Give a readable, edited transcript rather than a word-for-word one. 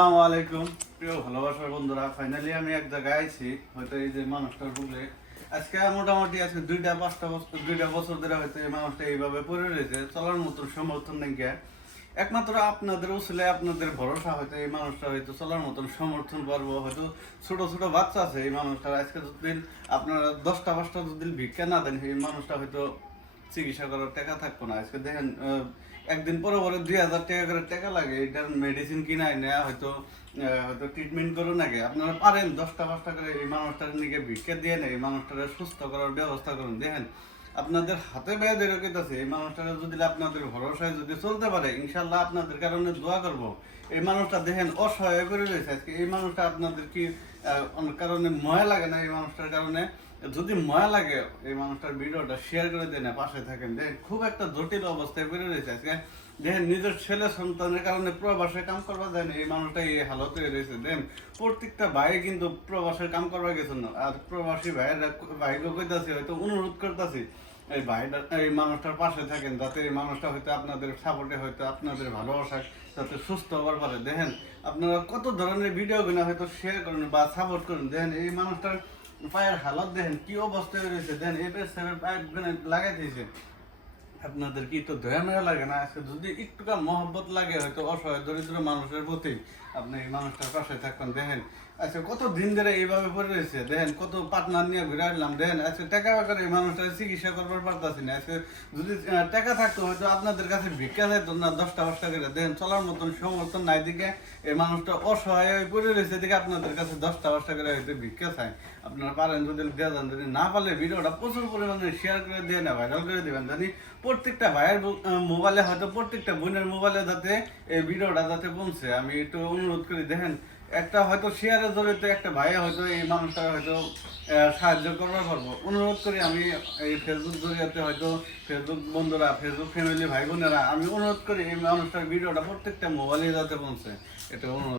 আসসালামু আলাইকুম প্রিয় ভালোবাসার বন্ধুরা, ফাইনালি আমি এক জায়গায় আইছি। হয়তো এই যে মানুষটার বুকলে আজকে মোটামুটি আজকে 2-5 বছর ধরে হয়তো এই মানুষটা এইভাবে পড়ে রয়েছে, চলার মতো সমর্থন নেই। একমাত্র আপনাদের উসলে আপনাদের ভরসা, হয়তো এই মানুষটা হয়তো চলার মতন সমর্থন পারবো। হয়তো ছোট ছোট বাচ্চা আছে, এই মানুষটার আজকে যদি আপনারা 10টা-5টা যদি ভিক্ষা না দেন, এই মানুষটা হয়তো চিকিৎসা করার টাকা থাকবো না। আজকে দেখেন একদিন পরে পরে 2,000 টাকা করে টাকা লাগে, এটার মেডিসিন কিনাই নেয়া হয়তো হয়তো ট্রিটমেন্ট করুন নাকি। আপনারা পারেন 10টা-5টা করে এই মানুষটার নিকে ভিক্ষা দিয়ে নেই, এই মানুষটাকে সুস্থ করার ব্যবস্থা করুন। দেখেন আপনাদের হাতে ব্যয় আছে, এই মানুষটাকে যদি আপনাদের ভরসায় যদি চলতে পারে, ইনশাল্লাহ আপনাদের কারণে দোয়া করব। এই মানুষটা দেখেন অসহায় করে রয়েছে আজকে। এই মানুষটা আপনাদের কি কারণে ময়া লাগে না? এই মানুষটার কারণে যদি ময়া লাগে, এই মানুষটার ভিডিওটা শেয়ার করে দেন, পাশে থাকেন। দেখেন খুব একটা জটিল অবস্থায় বেড়ে রয়েছে আজকে। দেখেন নিজের ছেলে সন্তানের কারণে প্রবাসে কাম করবা দেন, এই মানুষটা এই হালতে রয়েছে। দেন প্রত্যেকটা ভাই কিন্তু প্রবাসে কাম করবা গেছেন না, আর প্রবাসী ভাইয়েরা ভাইকে কইতাছি, হয়তো অনুরোধ করতেছি এই ভাইটা এই মানুষটার পাশে থাকেন, যাতে এই মানুষটা হয়তো আপনাদের সাপোর্টে, হয়তো আপনাদের ভালোবাসায় যাতে সুস্থ হবার পারে। দেখেন আপনারা কত ধরনের ভিডিও গুলো হয়তো শেয়ার করেন বা সাপোর্ট করেন। দেখেন এই মানুষটার পায়ের হালত দেখেন কি অবস্থায় রয়েছে। দেখেন এই পাইপ লাগাই দিয়েছে। আপনাদের কি তো দয়া মায়া লাগে না? আজকে যদি একটুকা মহব্বত লাগে হয়তো অসহায় দরিদ্র মানুষের প্রতি, আপনি এই মানুষটার পাশে থাকবেন। দেখেন আচ্ছা কত দিন ধরে এইভাবে পড়ে রয়েছে, দেখেন কত পার্টনার নিয়ে ঘুরে আসলাম। দেখেন আজকে টাকা করে এই মানুষটার চিকিৎসা করবার পারতাছি না। আজকে যদি টাকা থাকতো হয়তো আপনাদের কাছে ভিক্ষা চাইতো না 10টা-5টা করে। দেখেন চলার মতন সমর্থন নাই দিকে এই মানুষটা অসহায় হয়ে পড়ে রয়েছে, দিকে আপনাদের কাছে 10টা-5টা করে হয়তো ভিক্ষা চাই। আপনারা পারেন যদি দেওয়া যান, যদি না পারলে ভিডিওটা প্রচুর পরিমাণে শেয়ার করে দিয়ে না ভাইরাল করে দিবেন, জানি প্রত্যেকটা ভাইয়ের মোবাইলে, হয়তো প্রত্যেকটা বোনের মোবাইলে যাতে এই ভিডিওটা যাতে পৌঁছে, আমি একটু অনুরোধ করি। দেখেন একটা হয়তো শেয়ারের জড়িত একটা ভাই হয়তো এই মানুষটা হয়তো সাহায্য করবার পারবো। অনুরোধ করি আমি এই ফেসবুক জড়িয়াতে, হয়তো ফেসবুক বন্ধুরা, ফেসবুক ফ্যামিলি ভাই বোনেরা, আমি অনুরোধ করি এই মানুষটার ভিডিওটা প্রত্যেকটা মোবাইলে যাতে পৌঁছে, এটা অনুরোধ।